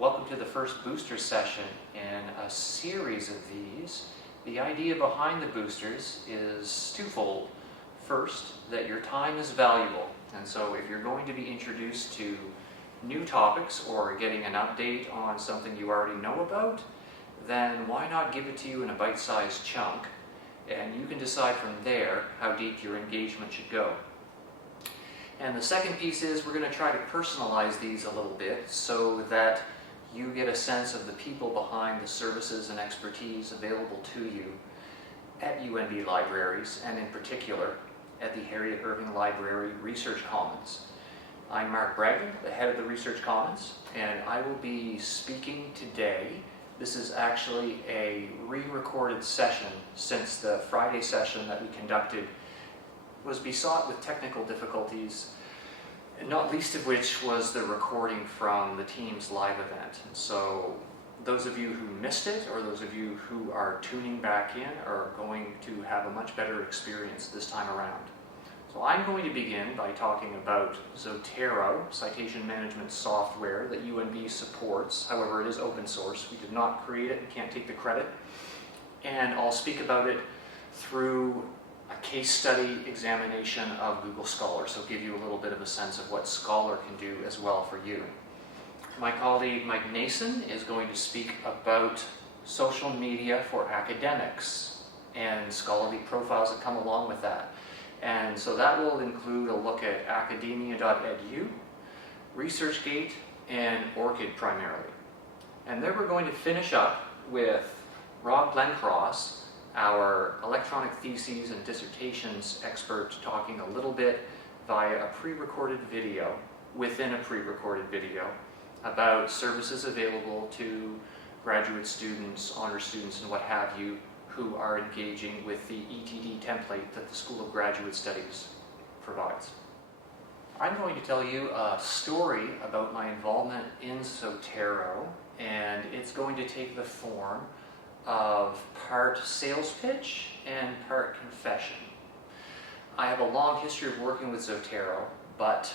Welcome to the first booster session in a series of these. The idea behind the boosters is twofold. First, that your time is valuable, and so if you're going to be introduced to new topics or getting an update on something you already know about, then why not give it to you in a bite-sized chunk, and you can decide from there how deep your engagement should go. And the second piece is we're going to try to personalize these a little bit so that you get a sense of the people behind the services and expertise available to you at UNB libraries, and in particular at the Harriet Irving Library Research Commons. I'm Marc Bragdon, the head of the Research Commons, and I will be speaking today. This is actually a re-recorded session since the Friday session that we conducted was besought with technical difficulties, not least of which was the recording from the team's live event. And so those of you who missed it, or those of you who are tuning back in, are going to have a much better experience this time around. So I'm going to begin by talking about Zotero, citation management software that UNB supports. However, it is open source. We did not create it and can't take the credit. And I'll speak about it through a case study examination of Google Scholar, so give you a little bit of a sense of what Scholar can do as well for you. My colleague Mike Nason is going to speak about social media for academics and scholarly profiles that come along with that. And so that will include a look at academia.edu, ResearchGate, and ORCID primarily. And then we're going to finish up with Rob Glencross, our electronic theses and dissertations expert, talking a little bit via a pre-recorded video, within a pre-recorded video, about services available to graduate students, honor students, and what have you, who are engaging with the ETD template that the School of Graduate Studies provides. I'm going to tell you a story about my involvement in Zotero, and it's going to take the form of part sales pitch and part confession. I have a long history of working with Zotero, but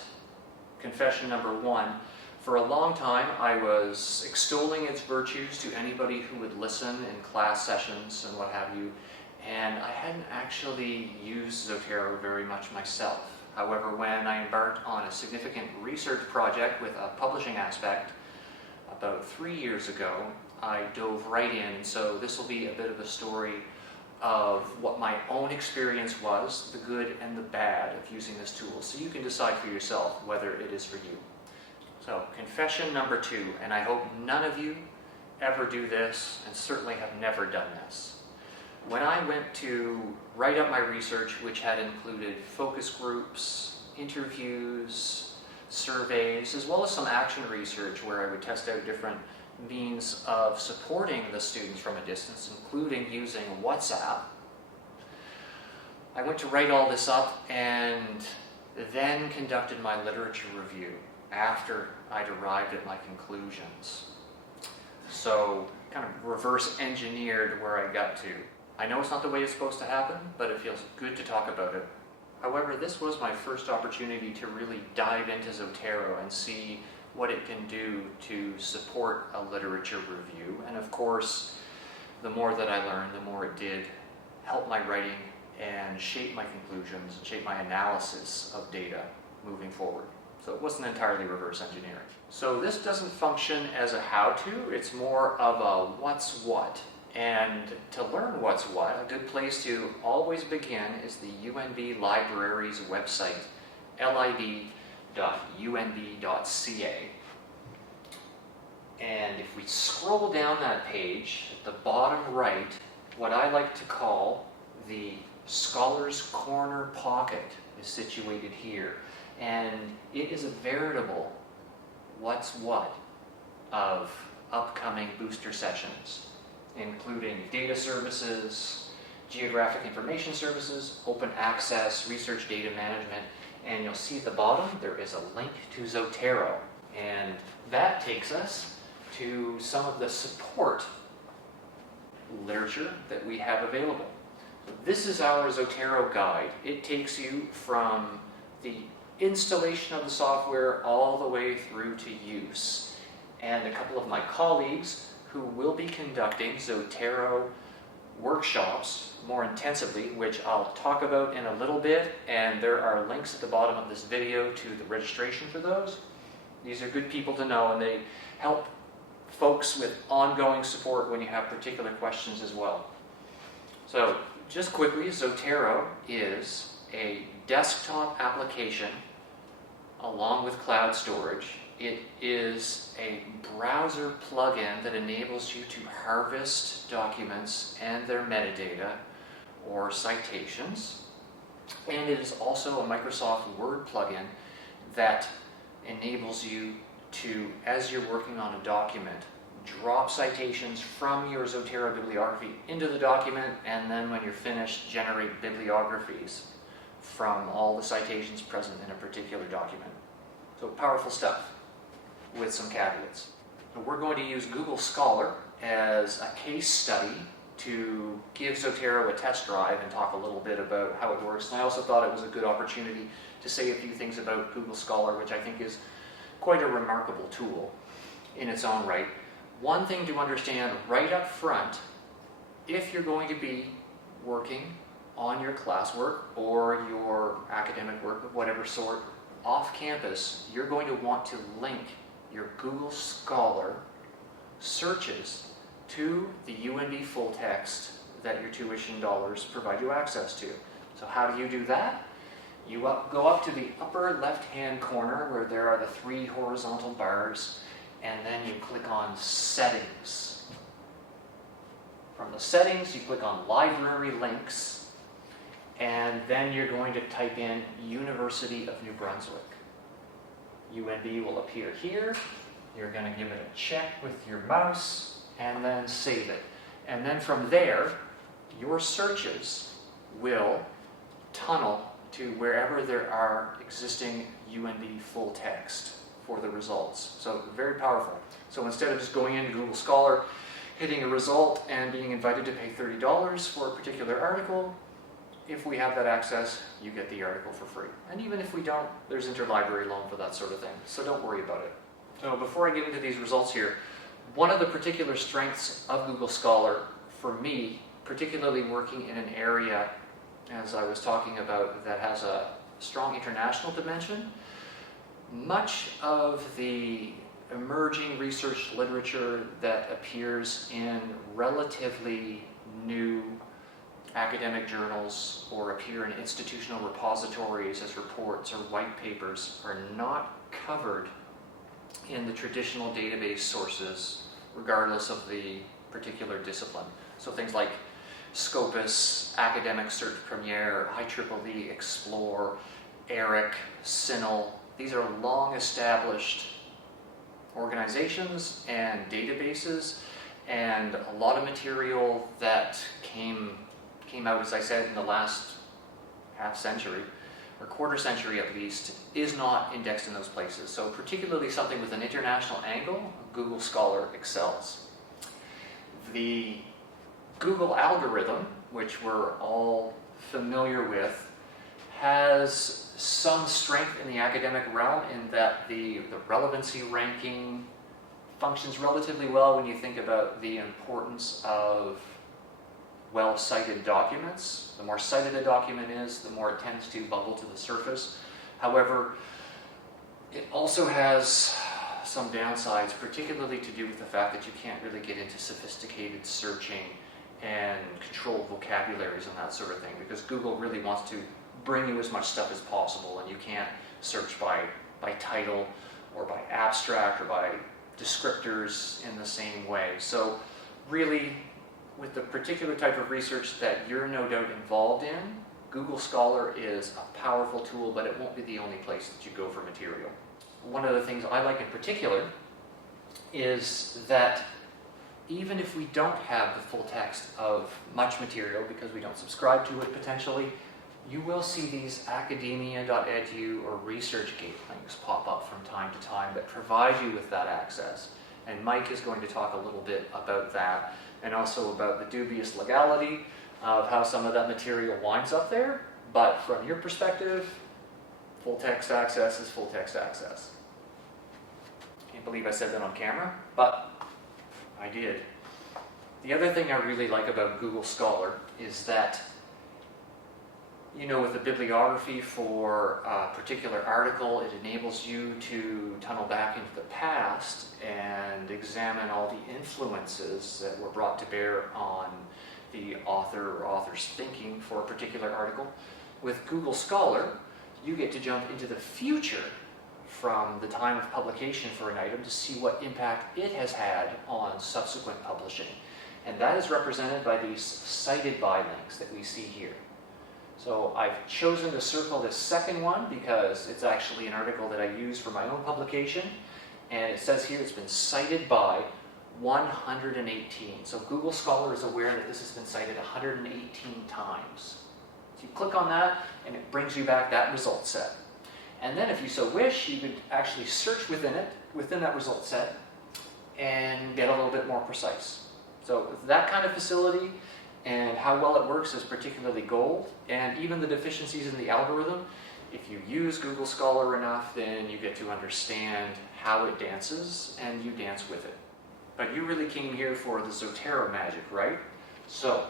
confession number one, for a long time I was extolling its virtues to anybody who would listen in class sessions and what have you, and I hadn't actually used Zotero very much myself. However, when I embarked on a significant research project with a publishing aspect about 3 years ago, I dove right in, so this will be a bit of a story of what my own experience was, the good and the bad of using this tool, so you can decide for yourself whether it is for you. So, confession number two, and I hope none of you ever do this, and certainly have never done this. When I went to write up my research, which had included focus groups, interviews, surveys, as well as some action research where I would test out different means of supporting the students from a distance, including using WhatsApp, I went to write all this up and then conducted my literature review after I'd arrived at my conclusions. So, kind of reverse engineered where I got to. I know it's not the way it's supposed to happen, but it feels good to talk about it. However, this was my first opportunity to really dive into Zotero and see what it can do to support a literature review. And of course, the more that I learned, the more it did help my writing and shape my conclusions, and shape my analysis of data moving forward. So it wasn't entirely reverse engineering. So this doesn't function as a how-to, it's more of a what's what. And to learn what's what, a good place to always begin is the UNB Library's website, lib.unb.ca. And if we scroll down that page, at the bottom right, what I like to call the Scholar's Corner pocket is situated here. And it is a veritable what's what of upcoming booster sessions, including data services, geographic information services, open access, research data management, and you'll see at the bottom there is a link to Zotero, and that takes us to some of the support literature that we have available. This is our Zotero guide. It takes you from the installation of the software all the way through to use. and a couple of my colleagues who will be conducting Zotero workshops more intensively, which I'll talk about in a little bit, and there are links at the bottom of this video to the registration for those. These are good people to know, and they help folks with ongoing support when you have particular questions as well. So just quickly, Zotero is a desktop application along with cloud storage. It is a browser plugin that enables you to harvest documents and their metadata or citations. And it is also a Microsoft Word plugin that enables you to, as you're working on a document, drop citations from your Zotero bibliography into the document, and then when you're finished, generate bibliographies from all the citations present in a particular document. So powerful stuff with some caveats. So we're going to use Google Scholar as a case study to give Zotero a test drive and talk a little bit about how it works. And I also thought it was a good opportunity to say a few things about Google Scholar, which I think is quite a remarkable tool in its own right. One thing to understand right up front, if you're going to be working on your classwork or your academic work of whatever sort off campus, you're going to want to link your Google Scholar searches to the UNB full text that your tuition dollars provide you access to. So how do you do that? You go up to the upper left-hand corner where there are the 3 horizontal bars, and then you click on Settings. From the Settings, you click on Library Links, and then you're going to type in University of New Brunswick. UNB will appear here. You're going to give it a check with your mouse, and then save it. And then from there, your searches will tunnel to wherever there are existing UNB full text for the results. So very powerful. So instead of just going into Google Scholar, hitting a result, and being invited to pay $30 for a particular article, if we have that access, you get the article for free. And even if we don't, there's interlibrary loan for that sort of thing. So don't worry about it. So before I get into these results here, one of the particular strengths of Google Scholar for me, particularly working in an area, as I was talking about, that has a strong international dimension, much of the emerging research literature that appears in relatively new academic journals or appear in institutional repositories as reports or white papers are not covered in the traditional database sources, regardless of the particular discipline. So things like Scopus, Academic Search Premier, IEEE Explore, ERIC, CINAHL, these are long-established organizations and databases, and a lot of material that came out, as I said, in the last half century, or quarter century at least, is not indexed in those places. So particularly something with an international angle, Google Scholar excels. The Google algorithm, which we're all familiar with, has some strength in the academic realm in that the relevancy ranking functions relatively well when you think about the importance of well-cited documents. The more cited a document is, the more it tends to bubble to the surface. However, it also has some downsides, particularly to do with the fact that you can't really get into sophisticated searching and controlled vocabularies and that sort of thing, because Google really wants to bring you as much stuff as possible, and you can't search by title or by abstract or by descriptors in the same way. So really, with the particular type of research that you're no doubt involved in, Google Scholar is a powerful tool, but it won't be the only place that you go for material. One of the things I like in particular is that even if we don't have the full text of much material because we don't subscribe to it potentially, you will see these academia.edu or ResearchGate links pop up from time to time that provide you with that access. And Mike is going to talk a little bit about that, and also about the dubious legality of how some of that material winds up there. But from your perspective, full text access is full text access. Can't believe I said that on camera, but I did. The other thing I really like about Google Scholar is that, you know, with the bibliography for a particular article, it enables you to tunnel back into the past and examine all the influences that were brought to bear on the author or author's thinking for a particular article. With Google Scholar, you get to jump into the future from the time of publication for an item to see what impact it has had on subsequent publishing. And that is represented by these cited by links that we see here. So I've chosen to circle this second one because it's actually an article that I use for my own publication. And it says here it's been cited by 118. So Google Scholar is aware that this has been cited 118 times. So you click on that and it brings you back that result set. And then if you so wish, you could actually search within that result set, and get a little bit more precise. So that kind of facility and how well it works is particularly gold, and even the deficiencies in the algorithm, if you use Google Scholar enough, then you get to understand how it dances, and you dance with it. But you really came here for the Zotero magic, right? So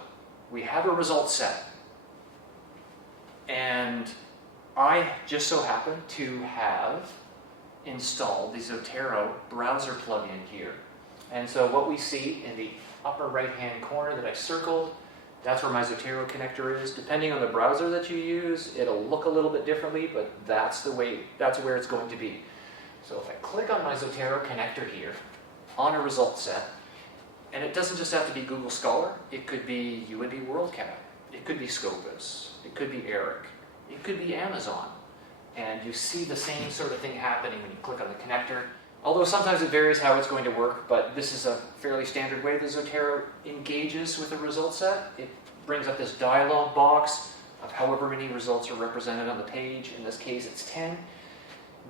we have a result set, and I just so happen to have installed the Zotero browser plugin here. And so what we see in the upper right-hand corner that I circled, that's where my Zotero connector is. Depending on the browser that you use, it'll look a little bit differently, but that's where it's going to be. So if I click on my Zotero connector here, on a result set, and it doesn't just have to be Google Scholar, it could be UNB WorldCat, it could be Scopus, it could be Eric, it could be Amazon. And you see the same sort of thing happening when you click on the connector. Although sometimes it varies how it's going to work, but this is a fairly standard way that Zotero engages with a result set. It brings up this dialog box of however many results are represented on the page. In this case, it's 10.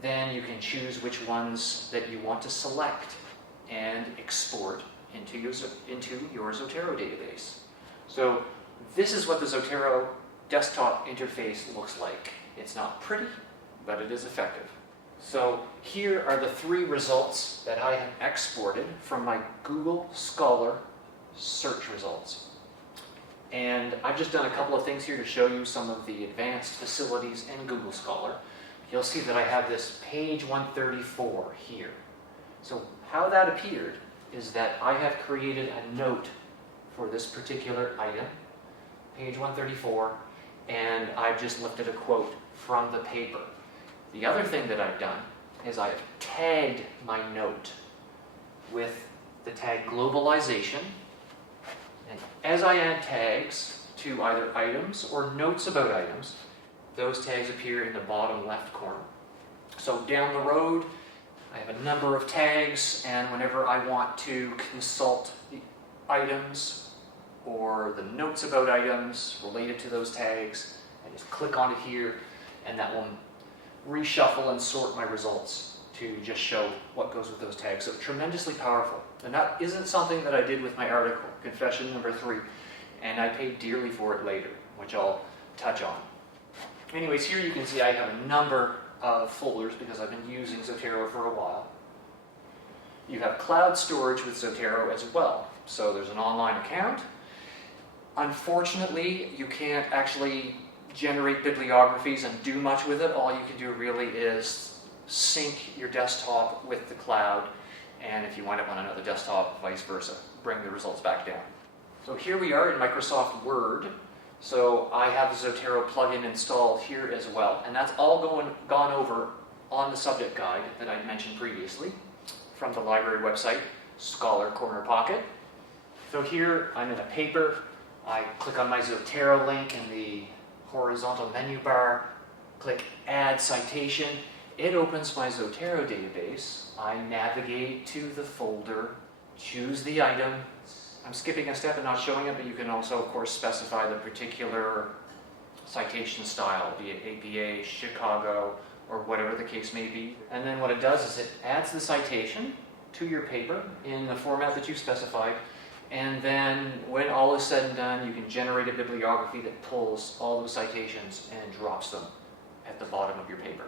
Then you can choose which ones that you want to select and export into your Zotero database. So this is what the Zotero desktop interface looks like. It's not pretty, but it is effective. So here are the 3 results that I have exported from my Google Scholar search results. And I've just done a couple of things here to show you some of the advanced facilities in Google Scholar. You'll see that I have this page 134 here. So how that appeared is that I have created a note for this particular item, page 134, and I've just lifted a quote from the paper. The other thing that I've done is I've tagged my note with the tag globalization. And as I add tags to either items or notes about items, those tags appear in the bottom left corner. So down the road, I have a number of tags, and whenever I want to consult the items or the notes about items related to those tags, I just click on it here, and that will reshuffle and sort my results to just show what goes with those tags. So tremendously powerful. And that isn't something that I did with my article, Confession number 3, and I paid dearly for it later, which I'll touch on. Anyways, here you can see I have a number of folders because I've been using Zotero for a while. You have cloud storage with Zotero as well. So there's an online account. Unfortunately, you can't actually generate bibliographies and do much with it. All you can do really is sync your desktop with the cloud, and if you wind up on another desktop, vice versa, bring the results back down. So here we are in Microsoft Word. So I have the Zotero plugin installed here as well, and that's all gone over on the subject guide that I mentioned previously from the library website, Scholar Corner Pocket. So here I'm in a paper. I click on my Zotero link in the horizontal menu bar, click Add Citation. It opens my Zotero database. I navigate to the folder, choose the item. I'm skipping a step and not showing it, but you can also, of course, specify the particular citation style, be it APA, Chicago, or whatever the case may be. And then what it does is it adds the citation to your paper in the format that you've specified. And then when all is said and done, you can generate a bibliography that pulls all those citations and drops them at the bottom of your paper.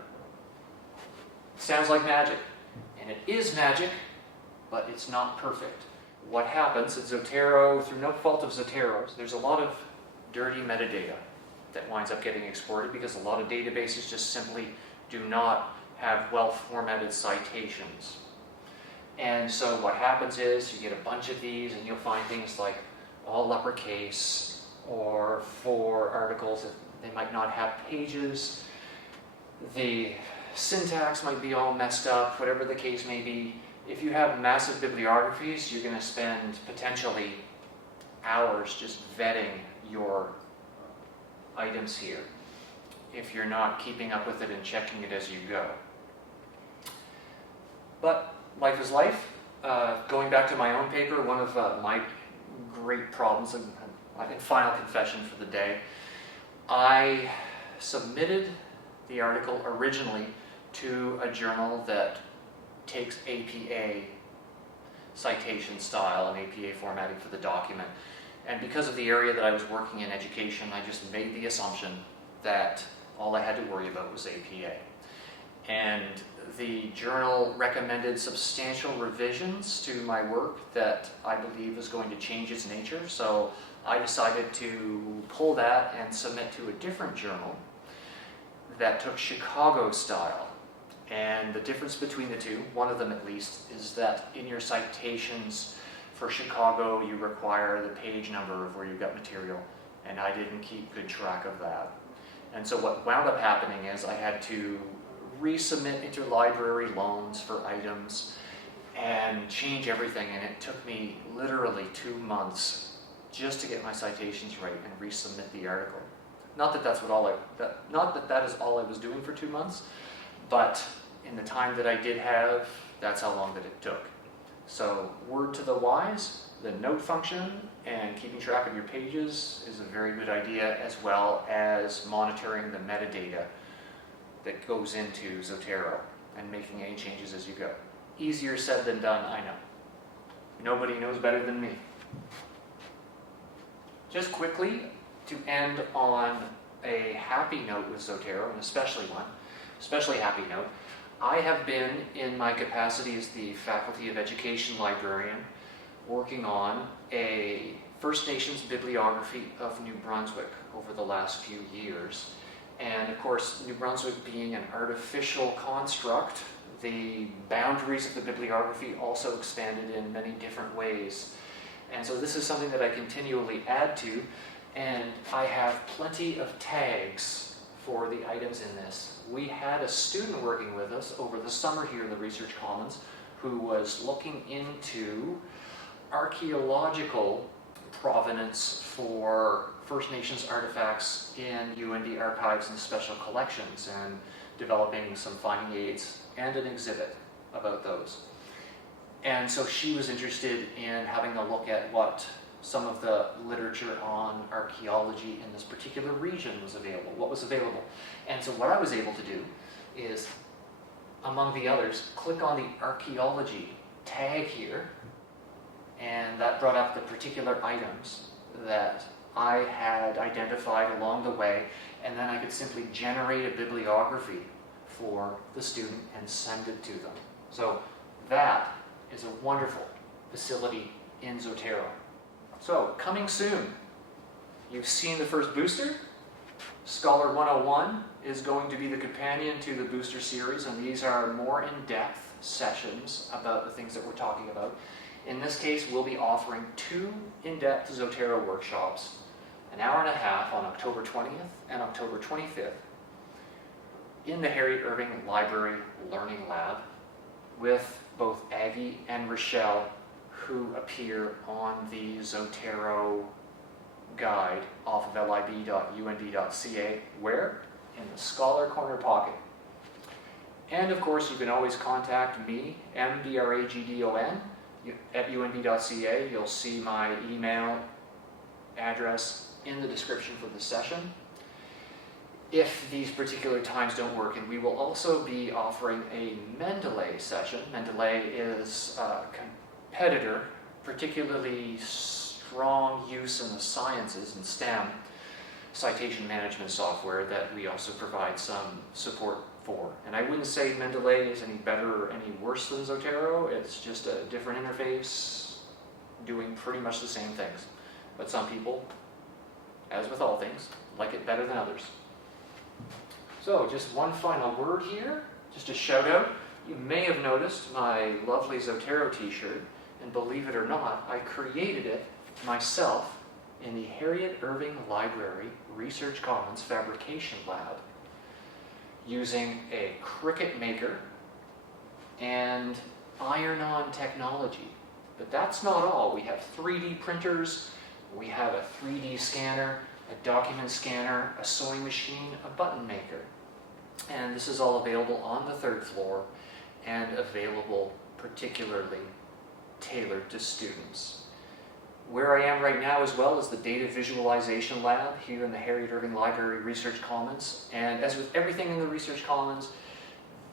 Sounds like magic. And it is magic, but it's not perfect. What happens at Zotero, through no fault of Zotero's, there's a lot of dirty metadata that winds up getting exported because a lot of databases just simply do not have well-formatted citations. And so what happens is you get a bunch of these and you'll find things like all uppercase, or for articles that they might not have pages. The syntax might be all messed up, whatever the case may be. If you have massive bibliographies, you're going to spend potentially hours just vetting your items here if you're not keeping up with it and checking it as you go. But life is life. Going back to my own paper, one of my great problems, and final confession for the day, I submitted the article originally to a journal that takes APA citation style and APA formatting for the document. And because of the area that I was working in education, I just made the assumption that all I had to worry about was APA. And the journal recommended substantial revisions to my work that I believe was going to change its nature. So I decided to pull that and submit to a different journal that took Chicago style. And the difference between the two, one of them at least, is that in your citations for Chicago, you require the page number of where you've got material, and I didn't keep good track of that. And so what wound up happening is I had to resubmit interlibrary loans for items and change everything, and it took me literally 2 months just to get my citations right and resubmit the article. Not that that is all I was doing for 2 months, but in the time that I did have, that's how long that it took. So word to the wise, the note function and keeping track of your pages is a very good idea, as well as monitoring the metadata that goes into Zotero and making any changes as you go. Easier said than done, I know. Nobody knows better than me. Just quickly, to end on a happy note with Zotero, and especially happy note, I have been, in my capacity as the Faculty of Education librarian, working on a First Nations bibliography of New Brunswick over the last few years. And of course, New Brunswick being an artificial construct, the boundaries of the bibliography also expanded in many different ways. And so this is something that I continually add to, and I have plenty of tags for the items in this. We had a student working with us over the summer here in the Research Commons who was looking into archaeological provenance for First Nations artifacts in UND archives and special collections, and developing some finding aids and an exhibit about those. And so she was interested in having a look at what some of the literature on archaeology in this particular region was available, what was available. And so what I was able to do is, among the others, click on the archaeology tag here, and that brought up the particular items that I had identified along the way, and then I could simply generate a bibliography for the student and send it to them. So that is a wonderful facility in Zotero. So, coming soon. You've seen the first booster. Scholar 101 is going to be the companion to the booster series, and these are more in-depth sessions about the things that we're talking about. In this case, we'll be offering 2 in-depth Zotero workshops, an hour and a half on October 20th and October 25th in the Harriet Irving Library Learning Lab with both Aggie and Rochelle, who appear on the Zotero guide off of lib.und.ca, where? In the Scholar Corner pocket. And of course, you can always contact me, mbragdon, at und.ca. You'll see my email address in the description for the session. If these particular times don't work, and we will also be offering a Mendeley session. Mendeley is a competitor, particularly strong use in the sciences and STEM citation management software that we also provide some support for. And I wouldn't say Mendeley is any better or any worse than Zotero. It's just a different interface doing pretty much the same things. But some people, as with all things, like it better than others. So just one final word here, just a shout out. You may have noticed my lovely Zotero t-shirt, and believe it or not, I created it myself in the Harriet Irving Library Research Commons Fabrication Lab using a Cricut maker and iron-on technology. But that's not all. We have 3D printers, we have a 3D scanner, a document scanner, a sewing machine, a button maker. And this is all available on the 3rd floor and available particularly tailored to students. Where I am right now as well is the Data Visualization Lab here in the Harriet Irving Library Research Commons. And as with everything in the Research Commons,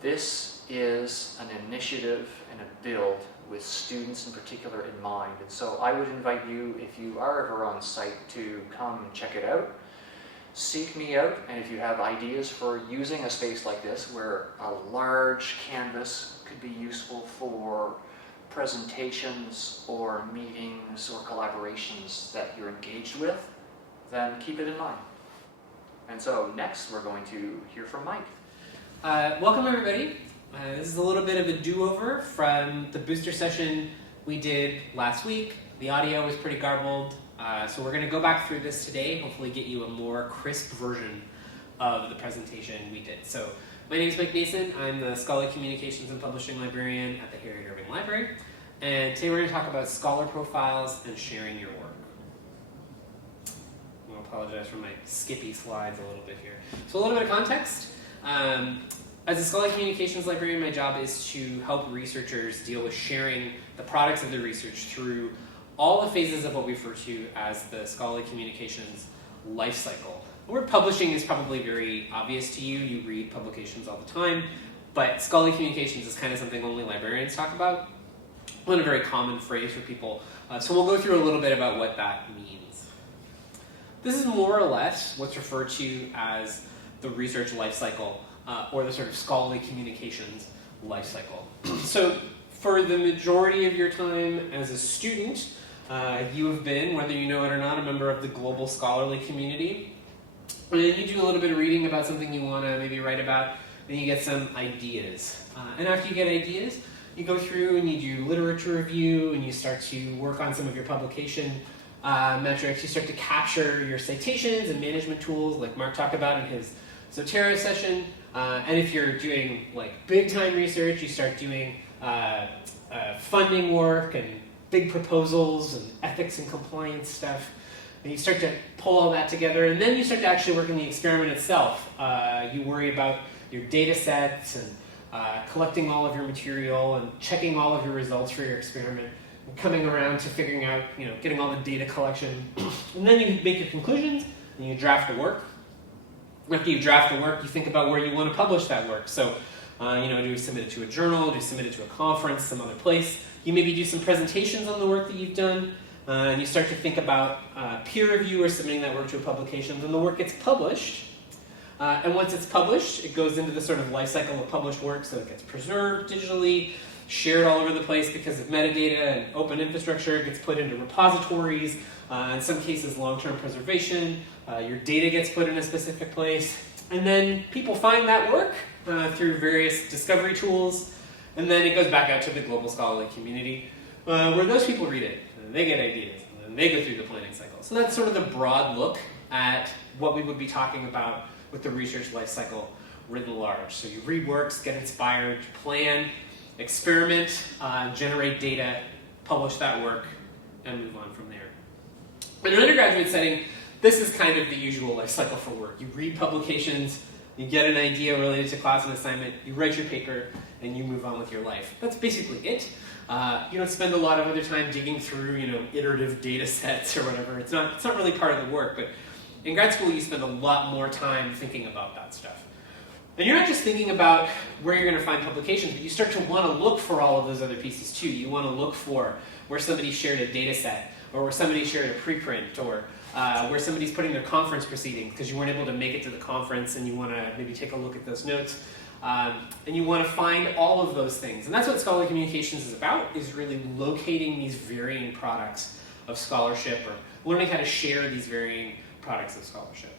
this is an initiative and a build with students in particular in mind. And so I would invite you, if you are ever on site, to come check it out. Seek me out, and if you have ideas for using a space like this where a large canvas could be useful for presentations or meetings or collaborations that you're engaged with, then keep it in mind. And so next we're going to hear from Mike. Welcome everybody. This is a little bit of a do-over from the booster session we did last week. The audio was pretty garbled, so we're going to go back through this today, hopefully get you a more crisp version of the presentation we did. So my name is Mike Nason. I'm the Scholarly Communications and Publishing Librarian at the Harriet Irving Library. And today we're going to talk about scholar profiles and sharing your work. I'll apologize for my skippy slides a little bit here. So a little bit of context. As a Scholarly Communications Librarian, my job is to help researchers deal with sharing the products of their research through all the phases of what we refer to as the Scholarly Communications life cycle. The word publishing is probably very obvious to you. You read publications all the time, but scholarly communications is kind of something only librarians talk about. Not a very common phrase for people. So we'll go through a little bit about what that means. This is more or less what's referred to as the research life cycle, or the sort of scholarly communications life cycle. So for the majority of your time as a student, you have been, whether you know it or not, a member of the global scholarly community. And you do a little bit of reading about something you want to maybe write about, and you get some ideas. And after you get ideas, you go through and you do literature review, and you start to work on some of your publication metrics. You start to capture your citations and management tools, like Mark talked about in his Zotero session. And if you're doing like big time research, you start doing funding work and big proposals and ethics and compliance stuff. And you start to pull all that together, and then you start to actually work in the experiment itself. You worry about your data sets and collecting all of your material and checking all of your results for your experiment, and coming around to figuring out, getting all the data collection. And then you make your conclusions, and you draft the work. After you draft the work, you think about where you want to publish that work. So, do you submit it to a journal? Do you submit it to a conference, some other place? You maybe do some presentations on the work that you've done, and you start to think about peer review or submitting that work to a publication. Then the work gets published, and once it's published, it goes into the sort of life cycle of published work, so it gets preserved digitally, shared all over the place because of metadata and open infrastructure. It gets put into repositories, in some cases long-term preservation. Your data gets put in a specific place, and then people find that work through various discovery tools, and then it goes back out to the global scholarly community, where those people read it, and they get ideas, and then they go through the planning cycle. So that's sort of the broad look at what we would be talking about with the research life cycle written large. So you read works, get inspired, plan, experiment, generate data, publish that work, and move on from there. In an undergraduate setting, this is kind of the usual life cycle for work. You read publications, you get an idea related to class and assignment, you write your paper, and you move on with your life. That's basically it. You don't spend a lot of other time digging through, iterative data sets or whatever. It's not really part of the work, but in grad school you spend a lot more time thinking about that stuff. And you're not just thinking about where you're going to find publications, but you start to want to look for all of those other pieces too. You want to look for where somebody shared a data set, or where somebody shared a preprint, or where somebody's putting their conference proceedings because you weren't able to make it to the conference and you want to maybe take a look at those notes. And you want to find all of those things. And that's what scholarly communications is about, is really locating these varying products of scholarship, or learning how to share these varying products of scholarship.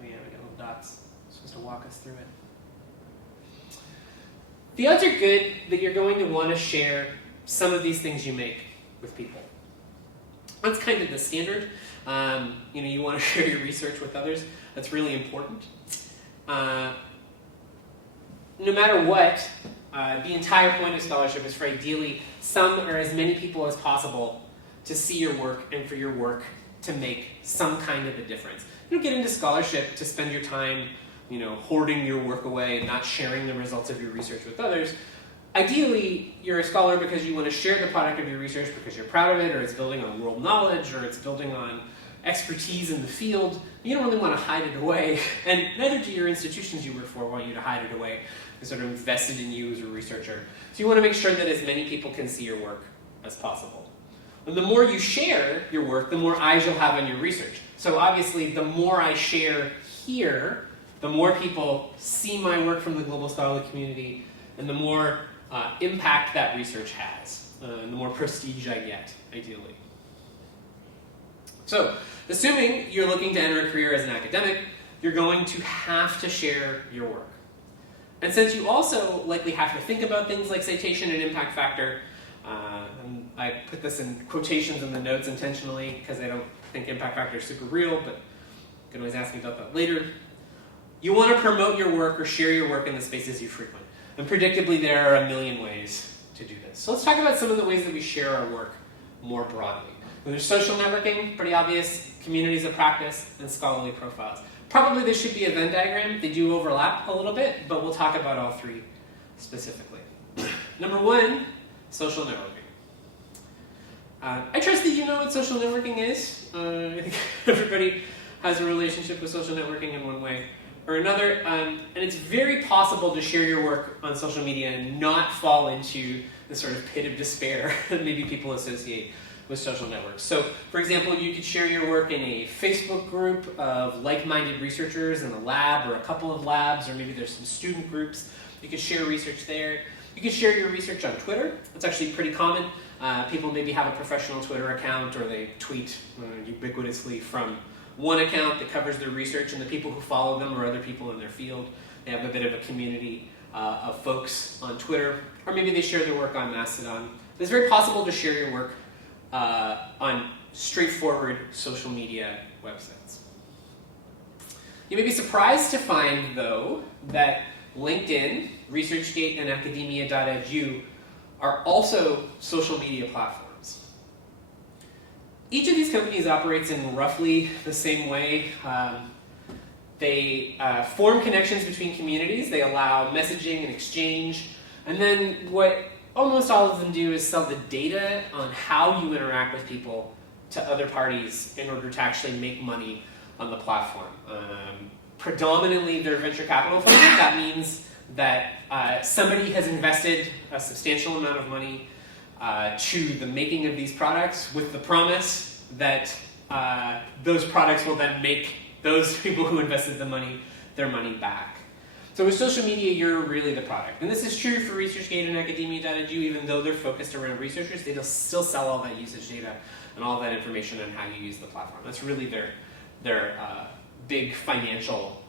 Oh yeah, we got little dots. It's supposed to walk us through it. The odds are good that you're going to want to share some of these things you make with people. That's kind of the standard. You want to share your research with others. That's really important. No matter what, the entire point of scholarship is for ideally some or as many people as possible to see your work and for your work to make some kind of a difference. You don't get into scholarship to spend your time, hoarding your work away and not sharing the results of your research with others. Ideally, you're a scholar because you want to share the product of your research because you're proud of it, or it's building on world knowledge, or it's building on expertise in the field. You don't really want to hide it away, and neither do your institutions you work for want you to hide it away. They're sort of invested in you as a researcher. So you want to make sure that as many people can see your work as possible. And the more you share your work, the more eyes you'll have on your research. So obviously, the more I share here, the more people see my work from the global scholarly community, and the more impact that research has, and the more prestige I get, ideally. So, assuming you're looking to enter a career as an academic, you're going to have to share your work. And since you also likely have to think about things like citation and impact factor, and I put this in quotations in the notes intentionally because I don't think impact factor is super real, but you can always ask me about that later. You want to promote your work or share your work in the spaces you frequent. And predictably, there are a million ways to do this. So let's talk about some of the ways that we share our work more broadly. There's social networking, pretty obvious, communities of practice, and scholarly profiles. Probably there should be a Venn diagram. They do overlap a little bit, but we'll talk about all three specifically. Number one, social networking. I trust that you know what social networking is. I think everybody has a relationship with social networking in one way or another, and it's very possible to share your work on social media and not fall into the sort of pit of despair that maybe people associate with social networks. So, for example, you could share your work in a Facebook group of like-minded researchers in a lab or a couple of labs, or maybe there's some student groups. You could share research there. You could share your research on Twitter. That's actually pretty common. People maybe have a professional Twitter account, or they tweet ubiquitously from one account that covers their research, and the people who follow them are other people in their field. They have a bit of a community of folks on Twitter, or maybe they share their work on Mastodon. It's very possible to share your work on straightforward social media websites. You may be surprised to find, though, that LinkedIn, ResearchGate, and Academia.edu are also social media platforms. Each of these companies operates in roughly the same way. They form connections between communities. They allow messaging and exchange. And then what almost all of them do is sell the data on how you interact with people to other parties in order to actually make money on the platform. Predominantly, they're venture capital funded. That means that somebody has invested a substantial amount of money to the making of these products with the promise that those products will then make those people who invested the money their money back. So with social media, you're really the product. And this is true for ResearchGate and Academia.edu. Even though they're focused around researchers, they still sell all that usage data and all that information on how you use the platform. That's really their big financial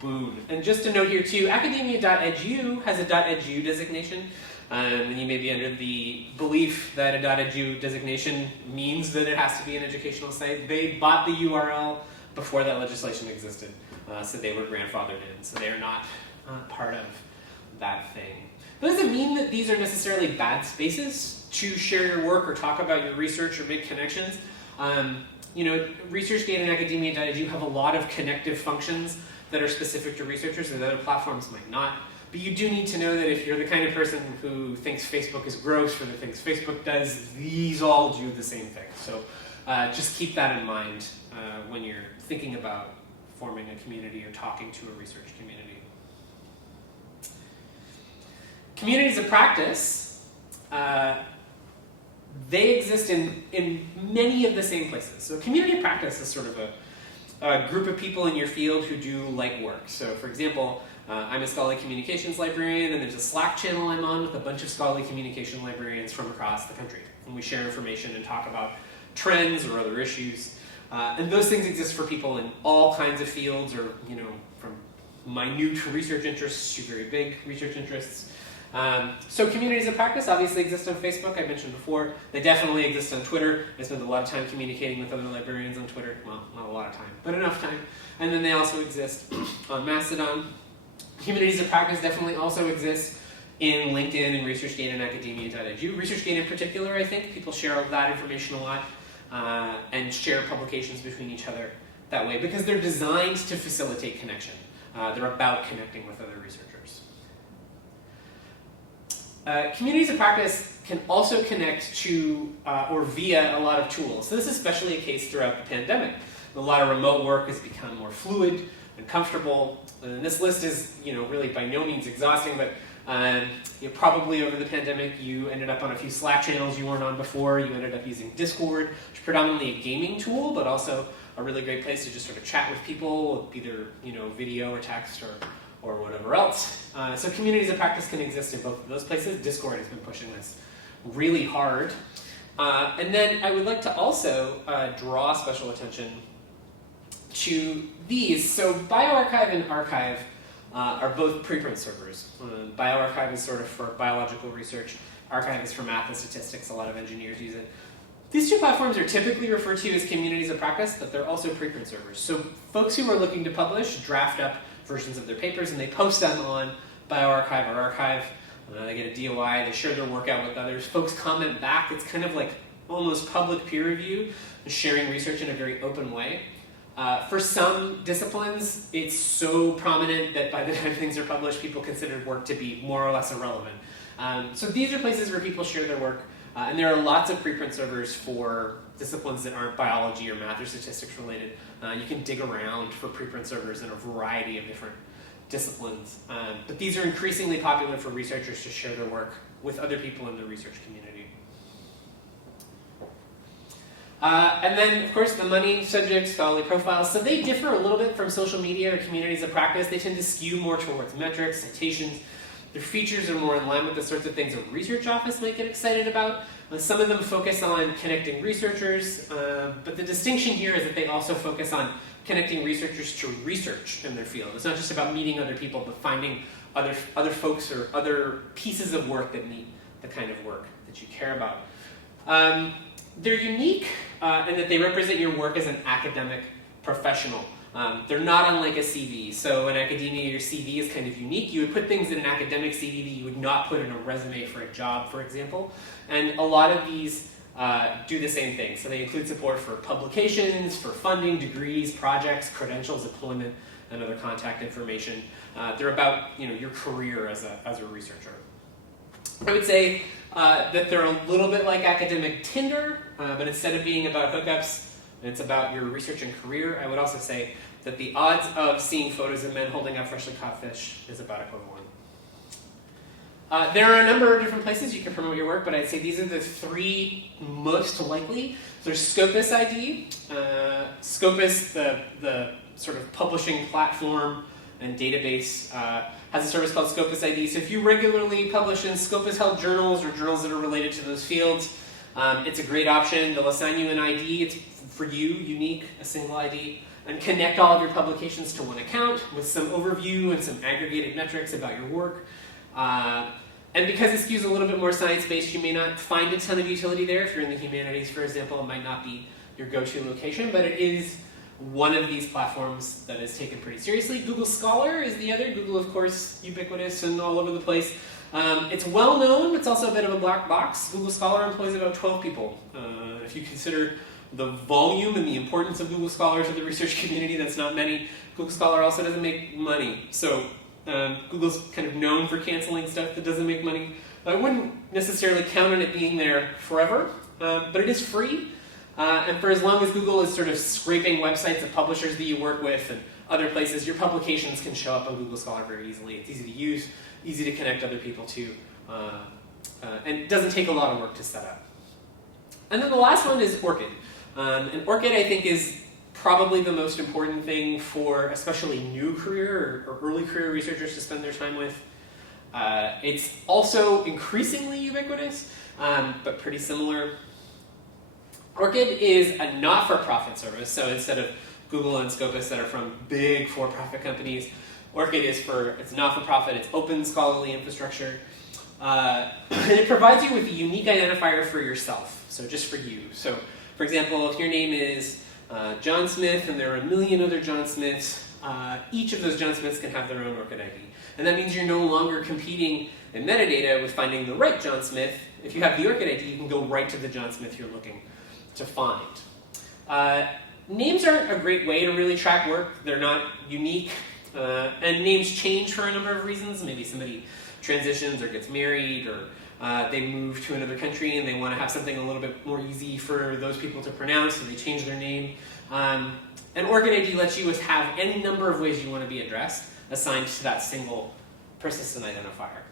boon. And just to note here too, Academia.edu has a .edu designation. And you may be under the belief that a .edu designation means that it has to be an educational site. They bought the URL before that legislation existed, so they were grandfathered in. So they are not part of that thing. That doesn't mean that these are necessarily bad spaces to share your work or talk about your research or make connections. ResearchGate and Academia.edu have a lot of connective functions that are specific to researchers that other platforms might not. But you do need to know that if you're the kind of person who thinks Facebook is gross for the things Facebook does, these all do the same thing. So just keep that in mind when you're thinking about forming a community or talking to a research community. Communities of practice, they exist in many of the same places. So community of practice is sort of a group of people in your field who do like work. So for example, I'm a scholarly communications librarian, and there's a Slack channel I'm on with a bunch of scholarly communication librarians from across the country. And we share information and talk about trends or other issues. And those things exist for people in all kinds of fields, or from minute research interests to very big research interests. So communities of practice obviously exist on Facebook, I mentioned before. They definitely exist on Twitter. I spend a lot of time communicating with other librarians on Twitter. Well, not a lot of time, but enough time. And then they also exist on Mastodon. Communities of practice definitely also exist in LinkedIn and ResearchGate and academia.edu. ResearchGate in particular, I think. People share all that information a lot and share publications between each other that way because they're designed to facilitate connection. They're about connecting with other researchers. Communities of practice can also connect to or via a lot of tools. So this is especially a case throughout the pandemic. A lot of remote work has become more fluid and comfortable. And this list is, really by no means exhausting, but probably over the pandemic you ended up on a few Slack channels you weren't on before. You ended up using Discord, which is predominantly a gaming tool, but also a really great place to just sort of chat with people, either video or text or whatever else. So communities of practice can exist in both of those places. Discord has been pushing this really hard. And then I would like to also draw special attention to these. So bioRxiv and arXiv are both preprint servers. bioRxiv is sort of for biological research. arXiv is for math and statistics. A lot of engineers use it. These two platforms are typically referred to as communities of practice, but they're also preprint servers. So folks who are looking to publish draft up versions of their papers and they post them on bioRxiv or arXiv. They get a DOI, they share their work out with others. Folks comment back. It's kind of like almost public peer review, sharing research in a very open way. For some disciplines, it's so prominent that by the time things are published, people consider work to be more or less irrelevant. So these are places where people share their work, and there are lots of preprint servers for disciplines that aren't biology or math or statistics related. You can dig around for preprint servers in a variety of different disciplines. But these are increasingly popular for researchers to share their work with other people in the research community. And then, of course, the money, subject, scholarly profiles. So they differ a little bit from social media or communities of practice. They tend to skew more towards metrics, citations. Their features are more in line with the sorts of things a research office might get excited about. Some of them focus on connecting researchers, but the distinction here is that they also focus on connecting researchers to research in their field. It's not just about meeting other people, but finding other folks or other pieces of work that meet the kind of work that you care about. They're unique in that they represent your work as an academic professional. They're not unlike a CV. So in academia, your CV is kind of unique. You would put things in an academic CV that you would not put in a resume for a job, for example. And a lot of these do the same thing. So they include support for publications, for funding, degrees, projects, credentials, employment, and other contact information. They're about your career as a researcher. I would say that they're a little bit like academic Tinder, but instead of being about hookups, it's about your research and career. I would also say that the odds of seeing photos of men holding up freshly caught fish is about equivalent. There are a number of different places you can promote your work, but I'd say these are the three most likely. There's Scopus ID. Scopus, the sort of publishing platform and database, has a service called Scopus ID. So if you regularly publish in Scopus-held journals or journals that are related to those fields, it's a great option. They'll assign you an ID. It's for you, unique, a single ID, and connect all of your publications to one account with some overview and some aggregated metrics about your work. And because it skews a little bit more science-based, you may not find a ton of utility there. If you're in the humanities, for example, it might not be your go-to location, but it is one of these platforms that is taken pretty seriously. Google Scholar is the other. Google, of course, ubiquitous and all over the place. It's well known. It's also a bit of a black box. Google Scholar employs about 12 people. If you consider the volume and the importance of Google Scholar to the research community, that's not many. Google Scholar also doesn't make money. So Google's kind of known for canceling stuff that doesn't make money. I wouldn't necessarily count on it being there forever, but it is free. And for as long as Google is sort of scraping websites of publishers that you work with and other places, your publications can show up on Google Scholar very easily. It's easy to use, easy to connect other people to, and it doesn't take a lot of work to set up. And then the last one is ORCID. And ORCID, I think, is probably the most important thing for especially new career or early career researchers to spend their time with. It's also increasingly ubiquitous, but pretty similar. ORCID is a not-for-profit service, so instead of Google and Scopus that are from big for-profit companies, ORCID it's not-for-profit, it's open scholarly infrastructure. And it provides you with a unique identifier for yourself, so just for you. So, for example, if your name is John Smith and there are a million other John Smiths, each of those John Smiths can have their own ORCID ID. And that means you're no longer competing in metadata with finding the right John Smith. If you have the ORCID ID, you can go right to the John Smith you're looking to find. Names aren't a great way to really track work. They're not unique. And names change for a number of reasons. Maybe somebody transitions or gets married, or they move to another country and they want to have something a little bit more easy for those people to pronounce, so they change their name. And ORCID ID lets you have any number of ways you want to be addressed assigned to that single persistent identifier.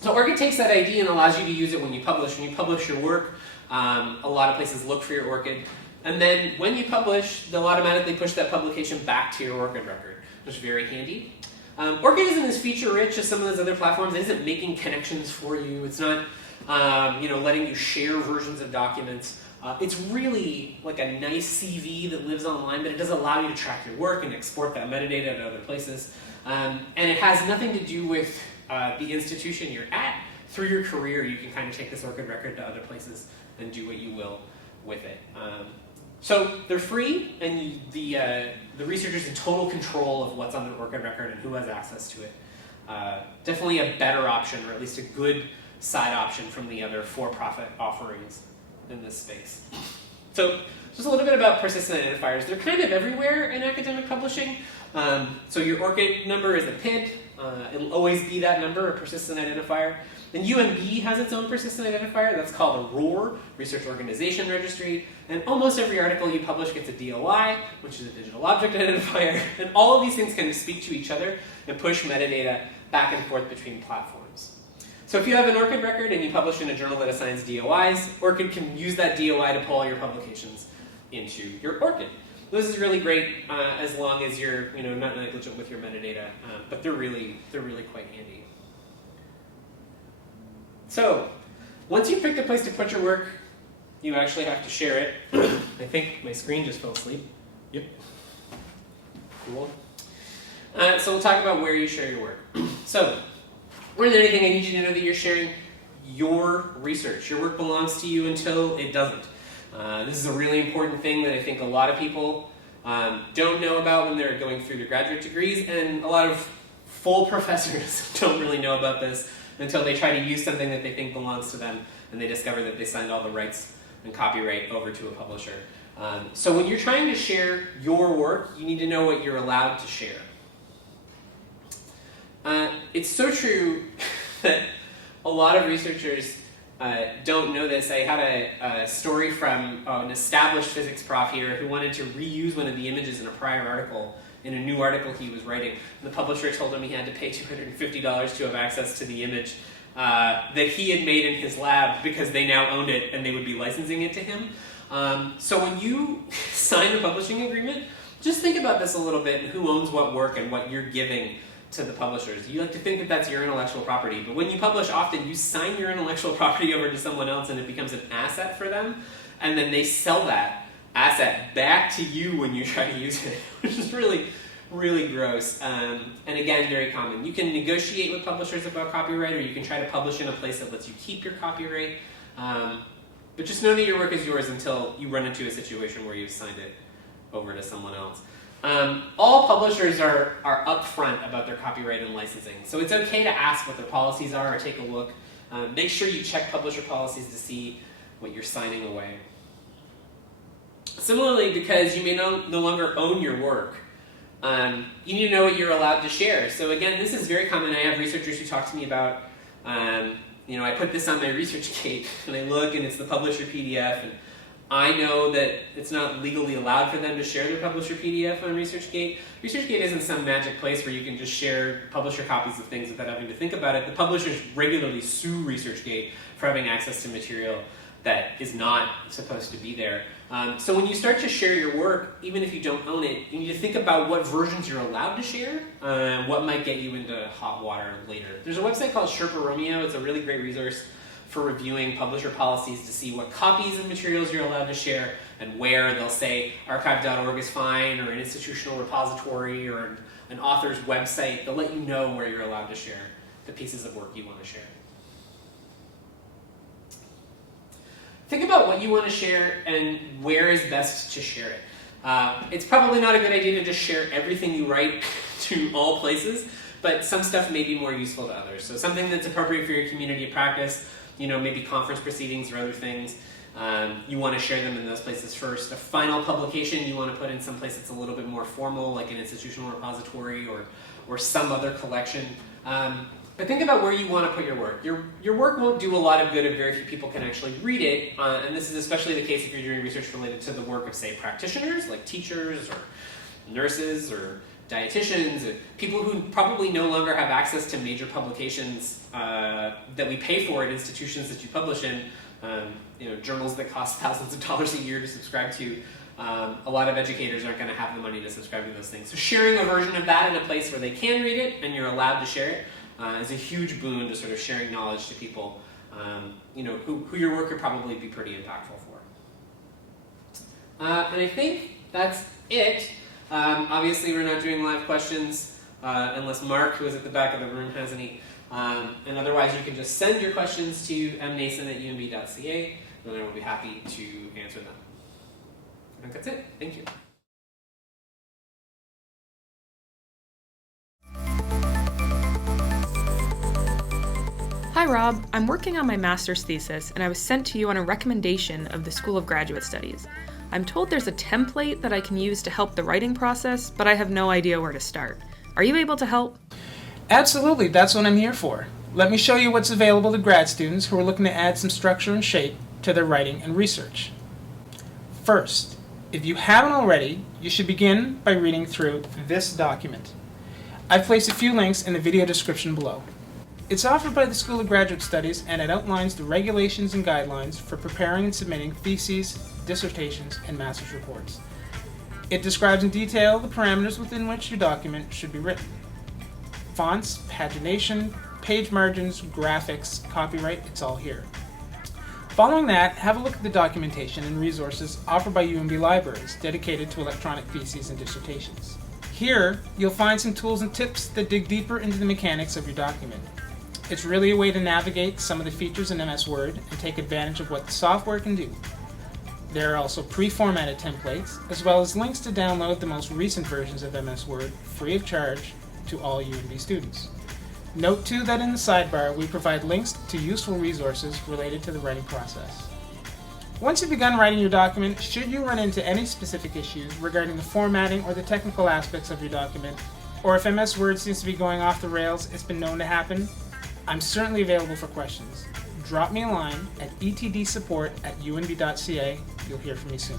So ORCID takes that ID and allows you to use it when you publish. When you publish your work, a lot of places look for your ORCID. And then when you publish, they'll automatically push that publication back to your ORCID record, which is very handy. ORCID isn't as feature-rich as some of those other platforms. It isn't making connections for you. It's not letting you share versions of documents. It's really like a nice CV that lives online, but it does allow you to track your work and export that metadata to other places. And it has nothing to do with the institution you're at. Through your career, you can kind of take this ORCID record to other places and do what you will with it. So they're free, and the researcher's in total control of what's on the ORCID record and who has access to it. Definitely a better option, or at least a good side option from the other for-profit offerings in this space. So just a little bit about persistent identifiers. They're kind of everywhere in academic publishing. So your ORCID number is a PID. It'll always be that number, a persistent identifier. And UMB has its own persistent identifier. That's called a ROR, Research Organization Registry. And almost every article you publish gets a DOI, which is a digital object identifier. And all of these things kind of speak to each other and push metadata back and forth between platforms. So if you have an ORCID record and you publish in a journal that assigns DOIs, ORCID can use that DOI to pull all your publications into your ORCID. This is really great as long as you're not negligent with your metadata, but they're really quite handy. So once you've picked a place to put your work, you actually have to share it. I think my screen just fell asleep. Yep. Cool. So we'll talk about where you share your work. So more than anything, I need you to know that you're sharing your research. Your work belongs to you until it doesn't. This is a really important thing that I think a lot of people don't know about when they're going through their graduate degrees, and a lot of full professors don't really know about this until they try to use something that they think belongs to them, and they discover that they signed all the rights and copyright over to a publisher. So when you're trying to share your work, you need to know what you're allowed to share. It's so true that a lot of researchers don't know this. I had a story from an established physics prof here who wanted to reuse one of the images in a prior article, in a new article he was writing. And the publisher told him he had to pay $250 to have access to the image that he had made in his lab because they now owned it and they would be licensing it to him. So when you sign a publishing agreement, just think about this a little bit and who owns what work and what you're giving to the publishers. You like to think that that's your intellectual property, but when you publish, often you sign your intellectual property over to someone else and it becomes an asset for them, and then they sell that asset back to you when you try to use it, which is really, really gross. And again, very common. You can negotiate with publishers about copyright, or you can try to publish in a place that lets you keep your copyright, but just know that your work is yours until you run into a situation where you've signed it over to someone else. All publishers are upfront about their copyright and licensing, so it's okay to ask what their policies are or take a look. Make sure you check publisher policies to see what you're signing away. Similarly, because you may no longer own your work, you need to know what you're allowed to share. So again, this is very common. I have researchers who talk to me about, I put this on my ResearchGate, and I look, and it's the publisher PDF, and I know that it's not legally allowed for them to share their publisher PDF on ResearchGate. ResearchGate isn't some magic place where you can just share publisher copies of things without having to think about it. The publishers regularly sue ResearchGate for having access to material that is not supposed to be there. So when you start to share your work, even if you don't own it, you need to think about what versions you're allowed to share, what might get you into hot water later. There's a website called Sherpa Romeo. It's a really great resource for reviewing publisher policies to see what copies of materials you're allowed to share and where. They'll say archive.org is fine, or an institutional repository, or an author's website. They'll let you know where you're allowed to share the pieces of work you want to share. Think about what you want to share and where is best to share it. It's probably not a good idea to just share everything you write to all places, but some stuff may be more useful to others. So something that's appropriate for your community of practice, maybe conference proceedings or other things, you want to share them in those places first. A final publication you want to put in some place that's a little bit more formal, like an institutional repository or some other collection. But think about where you want to put your work. Your work won't do a lot of good if very few people can actually read it, and this is especially the case if you're doing research related to the work of, say, practitioners, like teachers or nurses or dietitians, people who probably no longer have access to major publications that we pay for at institutions that you publish in, journals that cost thousands of dollars a year to subscribe to. A lot of educators aren't going to have the money to subscribe to those things. So sharing a version of that in a place where they can read it and you're allowed to share it is a huge boon to sort of sharing knowledge to people who your work could probably be pretty impactful for. And I think that's it. Obviously, we're not doing live questions unless Mark, who is at the back of the room, has any. And otherwise, you can just send your questions to mnason@umb.ca, and I will be happy to answer them. I think that's it. Thank you. Hi Rob, I'm working on my master's thesis and I was sent to you on a recommendation of the School of Graduate Studies. I'm told there's a template that I can use to help the writing process, but I have no idea where to start. Are you able to help? Absolutely, that's what I'm here for. Let me show you what's available to grad students who are looking to add some structure and shape to their writing and research. First, if you haven't already, you should begin by reading through this document. I've placed a few links in the video description below. It's offered by the School of Graduate Studies, and it outlines the regulations and guidelines for preparing and submitting theses, dissertations, and master's reports. It describes in detail the parameters within which your document should be written. Fonts, pagination, page margins, graphics, copyright, it's all here. Following that, have a look at the documentation and resources offered by UMB libraries dedicated to electronic theses and dissertations. Here, you'll find some tools and tips that dig deeper into the mechanics of your document. It's really a way to navigate some of the features in MS Word and take advantage of what the software can do. There are also pre-formatted templates, as well as links to download the most recent versions of MS Word free of charge to all UMB students. Note too that in the sidebar we provide links to useful resources related to the writing process. Once you've begun writing your document, should you run into any specific issues regarding the formatting or the technical aspects of your document, or if MS Word seems to be going off the rails, it's been known to happen, I'm certainly available for questions. Drop me a line at etdsupport@unb.ca. You'll hear from me soon.